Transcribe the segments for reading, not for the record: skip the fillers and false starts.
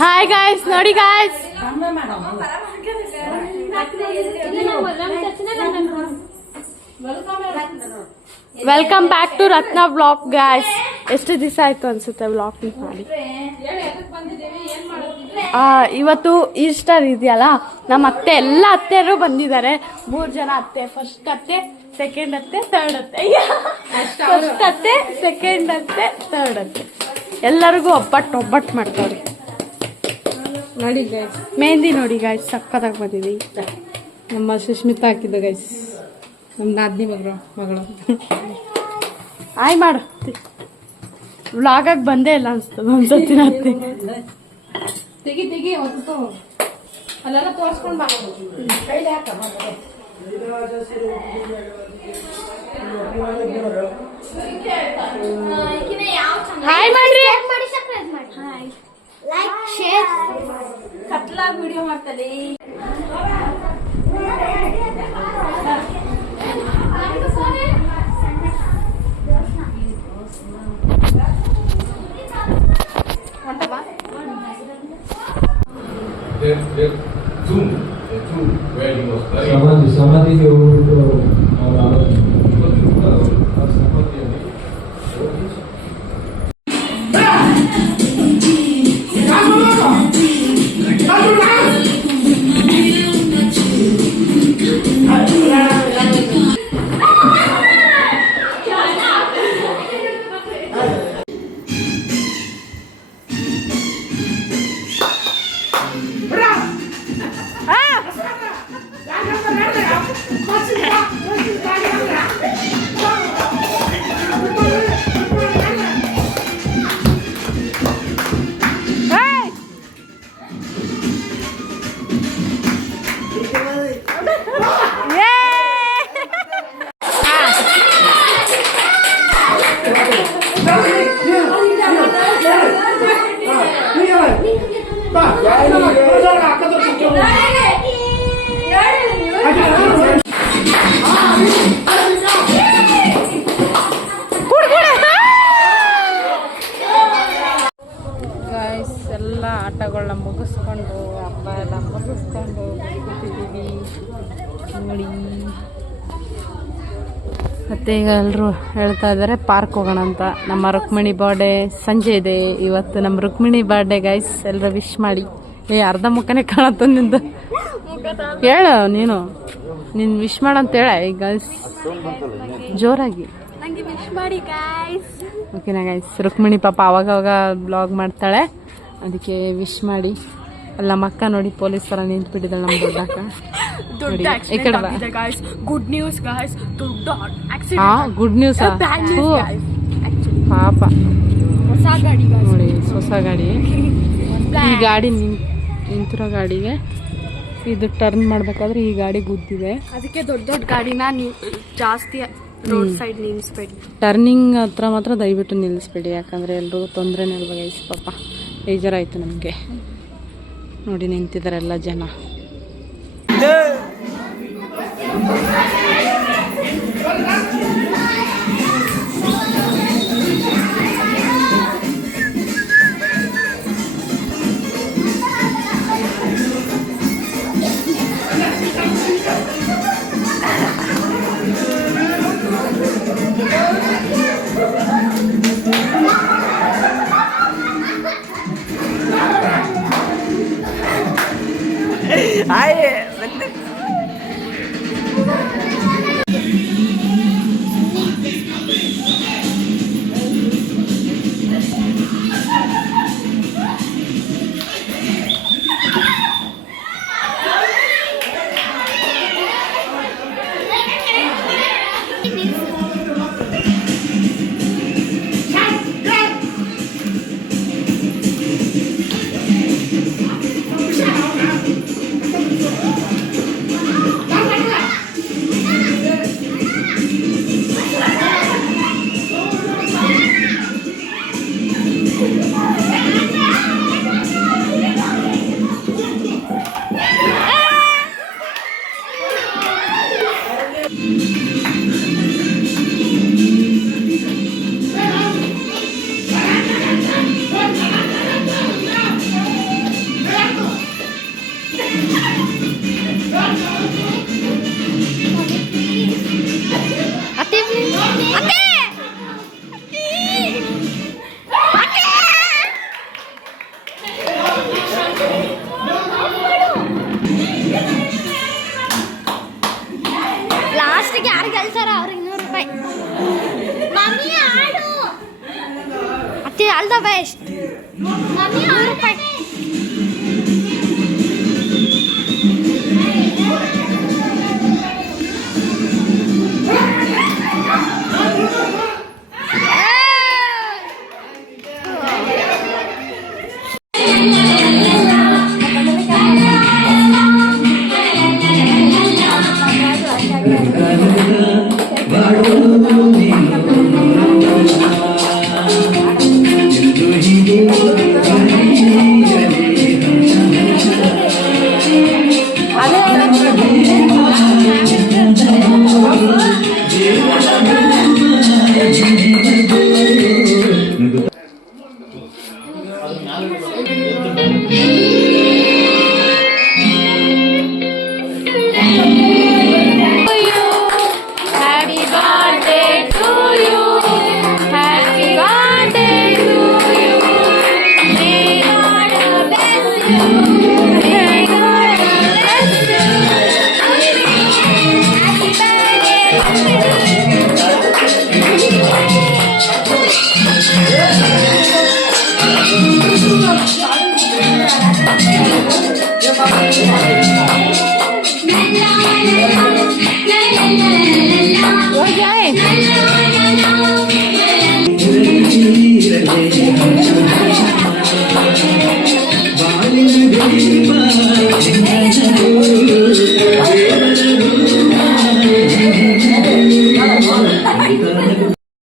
Hi guys, ನೋಡಿ guys, welcome back to Ratna blog guys. ಎಷ್ಟು ದಿವಸ ಆಯ್ತು ಅನ್ಸುತ್ತೆ ಬ್ಲಾಗ್ ಮಾಡಿ. ಇವತ್ತು ಈಸ್ಟರ್ ಇದೆಯಲ್ಲ, ನಮ್ಮ ಅತ್ತೆ ಎಲ್ಲ ಅತ್ತೆಯರು ಬಂದಿದ್ದಾರೆ. 3 ಜನ ಅತ್ತೆ, ಫಸ್ಟ್ ಅತ್ತೆ, ಸೆಕೆಂಡ್ ಅತ್ತೆ, ಥರ್ಡ್ ಅತ್ತೆ. ಫಸ್ಟ್ ಅತ್ತೆ, ಸೆಕೆಂಡ್ ಅತ್ತೆ, ಥರ್ಡ್ ಅತ್ತೆ. ಎಲ್ಲರಿಗೂ ಒಬ್ಬಟ್ಟು ಮಾಡ್ತಾವ್ರಿ. ನೋಡಿ ಗೈಸ್, ಮೆಹಂದಿ ನೋಡಿ ಗಾಯ್ಸ್, ಸಕ್ಕತ್ತಾಗಿ ಬಂದಿದೆ. ನಮ್ಮ ಸುಷ್ಮಿತಾ ಹಾಕಿದ್ದ ಗೈಸ್, ನಮ್ಮ ನಾದಿನಿ ಮಗಳು. ಆಯ್ ಮಾಡು, ವ್ಲಾಗಾಗ ಬಂದೇ ಇಲ್ಲ ಅನ್ಸ್ತದ ಒಂದ್ಸತಿ ಅತ್ತೆ. ತೆಗಿ ಹೊತ್ತು ಅಲ್ಲೆಲ್ಲ ತೋರಿಸ್ಕೊಂಡು ಬಾ. ಹಾಯ್ ಮಾಡ್ರಿ, ಲೈಕ್ ಶೇರ್. ಕತ್ಲಾಗ ವಿಡಿಯೋ ಮಾಡ್ತಾರೆ. ಸಮಾಧಿಗೆ ಹೋಗ್ಬಿಟ್ಟು ಎಲ್ಲ ಆಟಗಳನ್ನ ಮುಗಿಸ್ಕೊಂಡು, ಹಬ್ಬ ಎಲ್ಲ ಮುಗಿಸ್ಕೊಂಡು ಕೂತಿದ್ದೀವಿ ನೋಡಿ. ಮತ್ತು ಈಗ ಎಲ್ಲರೂ ಹೇಳ್ತಾ ಇದ್ದಾರೆ ಪಾರ್ಕ್ ಹೋಗೋಣ ಅಂತ. ನಮ್ಮ ರುಕ್ಮಿಣಿ ಬರ್ಡೇ ಸಂಜೆ ಇದೆ ಇವತ್ತು. ನಮ್ಮ ರುಕ್ಮಿಣಿ ಬರ್ಡೇ ಗೈಸ್, ಎಲ್ಲರೂ ವಿಶ್ ಮಾಡಿ. ಅರ್ಧ ಮುಖನೇ ಕಾಣತ್ತ ನಿಂದು. ಹೇಳು ನೀನು ವಿಶ್ ಮಾಡಂತ ಹೇಳ ಈಗ ಗೈಸ್, ಜೋರಾಗಿ ವಿಶ್ ಮಾಡಿ ಗಾಯ್ಸ್. ಓಕೆನಾ ಗೈಸ್? ರುಕ್ಮಿಣಿ ಪಾಪ ಅವಾಗವಾಗ ಬ್ಲಾಗ್ ಮಾಡ್ತಾಳೆ, ಅದಕ್ಕೆ ವಿಶ್ ಮಾಡಿ. ಅಲ್ಲ ಮಕ್ಕ ನೋಡಿ ಪೊಲೀಸ್ ತರ ನಿಂತ್ಬಿಟ್ಟಿದ್ದಾಳೆ ನಮ್ಮ ದೊಡ್ಡಕ್ಕ. ಈ ಕಡೆ ಬಾ. Good news guys, good news ಪಾಪ. ಹೊಸ ಗಾಡಿ ನೋಡಿ, ಹೊಸ ಗಾಡಿ. ಈ ಗಾಡಿ ನಿಂತಿರೋ ಗಾಡಿಗೆ ಇದು ಟರ್ನ್ ಮಾಡ್ಬೇಕಾದ್ರೆ ಈ ಗಾಡಿ ಗುದ್ದಿದೆ. ಅದಕ್ಕೆ ದೊಡ್ಡ ಗಾಡಿನ ಜಾಸ್ತಿ ರೋಡ್ ಸೈಡ್ ನಿಲ್ಲಿಸ್ಬೇಡಿ. ಟರ್ನಿಂಗ್ ಹತ್ರ ಮಾತ್ರ ದಯವಿಟ್ಟು ನಿಲ್ಲಿಸ್ಬೇಡಿ, ಯಾಕಂದ್ರೆ ಎಲ್ರಿಗೂ ತೊಂದರೆನೇ ಅಲ್ವಾ ಗೈಸ್. ಪಾಪ ಬೇಜಾರಾಯ್ತು ನಮಗೆ ನೋಡಿ, ನಿಂತಿದ್ದಾರೆ ಎಲ್ಲ ಜನ.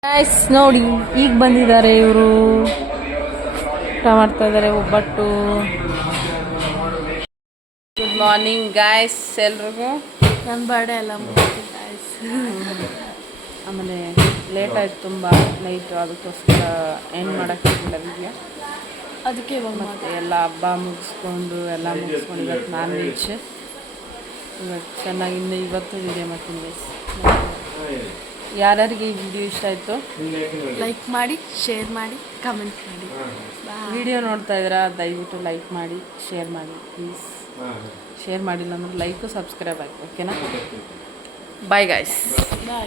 ಗೈಸ್ ನೋಡಿ ಈಗ ಬಂದಿದ್ದಾರೆ ಇವರು ಊಟ ಮಾಡ್ತಾ ಇದ್ದಾರೆ ಒಬ್ಬಟ್ಟು. ಗುಡ್ ಮಾರ್ನಿಂಗ್ ಗಾಯ್ಸ್ ಎಲ್ರಿಗೂ. ನನ್ನ ಬರ್ಡೇ ಎಲ್ಲ ಗಾಯ್ಸ್. ಆಮೇಲೆ ಲೇಟ್ ಆಯ್ತು ತುಂಬ ನೈಟು, ಅದಕ್ಕೋಸ್ಕರ ಏನು ಮಾಡೋಕ್ಕಾಗಿಲ್ಲ ವಿಡಿಯೋ. ಅದಕ್ಕೆ ಇವಾಗ ಮತ್ತು ಎಲ್ಲ ಹಬ್ಬ ಮುಗಿಸ್ಕೊಂಡು ಇವತ್ತು ನಾನ್ ವೆಜ್ ಇವತ್ತು ಚೆನ್ನಾಗಿ ಇನ್ನು ಇವತ್ತು ವಿಡಿಯೋ ಮಾಡ್ತೀನಿ ಗೈಸ್. ಯಾರ್ಯಾರಿಗೆ ಈ ವಿಡಿಯೋ ಇಷ್ಟ ಆಯಿತು ಲೈಕ್ ಮಾಡಿ, ಶೇರ್ ಮಾಡಿ, ಕಮೆಂಟ್ ಮಾಡಿ. ವಿಡಿಯೋ ನೋಡ್ತಾ ಇದ್ದೀರಾ ದಯವಿಟ್ಟು ಲೈಕ್ ಮಾಡಿ, ಶೇರ್ ಮಾಡಿ ಪ್ಲೀಸ್. ಶೇರ್ ಮಾಡಿಲ್ಲ ಅಂದ್ರೆ ಲೈಕು ಸಬ್ಸ್ಕ್ರೈಬ್ ಆಗಿ, ಓಕೆನಾ? Bye guys. ಬಾಯ್.